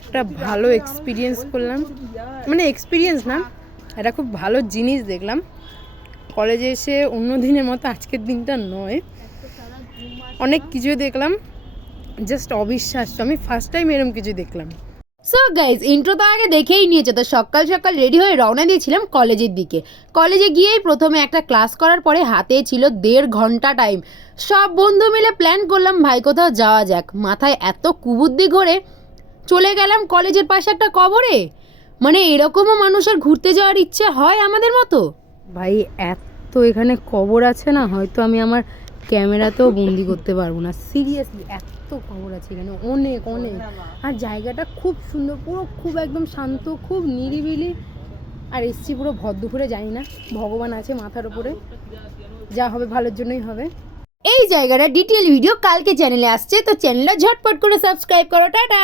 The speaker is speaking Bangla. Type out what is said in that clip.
একটা ভালো এক্সপিরিয়েন্স করলাম, মানে এক্সপিরিয়েন্স না, এটা খুব ভালো জিনিস দেখলাম। কলেজে এসে অন্য দিনের মতো আজকের দিনটা নয়, অনেক কিছুই দেখলাম, জাস্ট অবিশ্বাস্য। আমি ফার্স্ট টাইম এরকম কিছু দেখলাম। সো গাইজ, ইন্ট্রো তো আগে দেখেই নিয়েছে। তো সকাল সকাল রেডি হয়ে রওনা দিয়েছিলাম কলেজের দিকে। কলেজে গিয়েই প্রথমে একটা ক্লাস করার পরে হাতে ছিল 1.5 ঘন্টা টাইম। সব বন্ধু মিলে প্ল্যান করলাম ভাই কোথাও যাওয়া যাক। মাথায় এত কুবুদ্ধি ঘোরে চলে গেলাম কলেজের পাশে একটা কবরে। মানে এরকমও মানুষের ঘুরতে যাওয়ার ইচ্ছে হয় আমাদের মতো? ভাই এত এখানে কবর আছে না, হয়তো আমি আমার ক্যামেরাতেও বন্দি করতে পারবো না। সিরিয়াসলি এত কবর আছে এখানে, অনেক অনেক। আর জায়গাটা খুব সুন্দর, পুরো খুব একদম শান্ত, খুব নিরিবিলি। আর এসছি পুরো ভর দুপুরে, জানি না ভগবান আছে মাথার উপরে, যা হবে ভালোর জন্যই হবে। এই জায়গাটা ডিটেল ভিডিও কালকে চ্যানেলে আসছে, তো চ্যানেলটা ঝটপট করে সাবস্ক্রাইব করো। টাটা।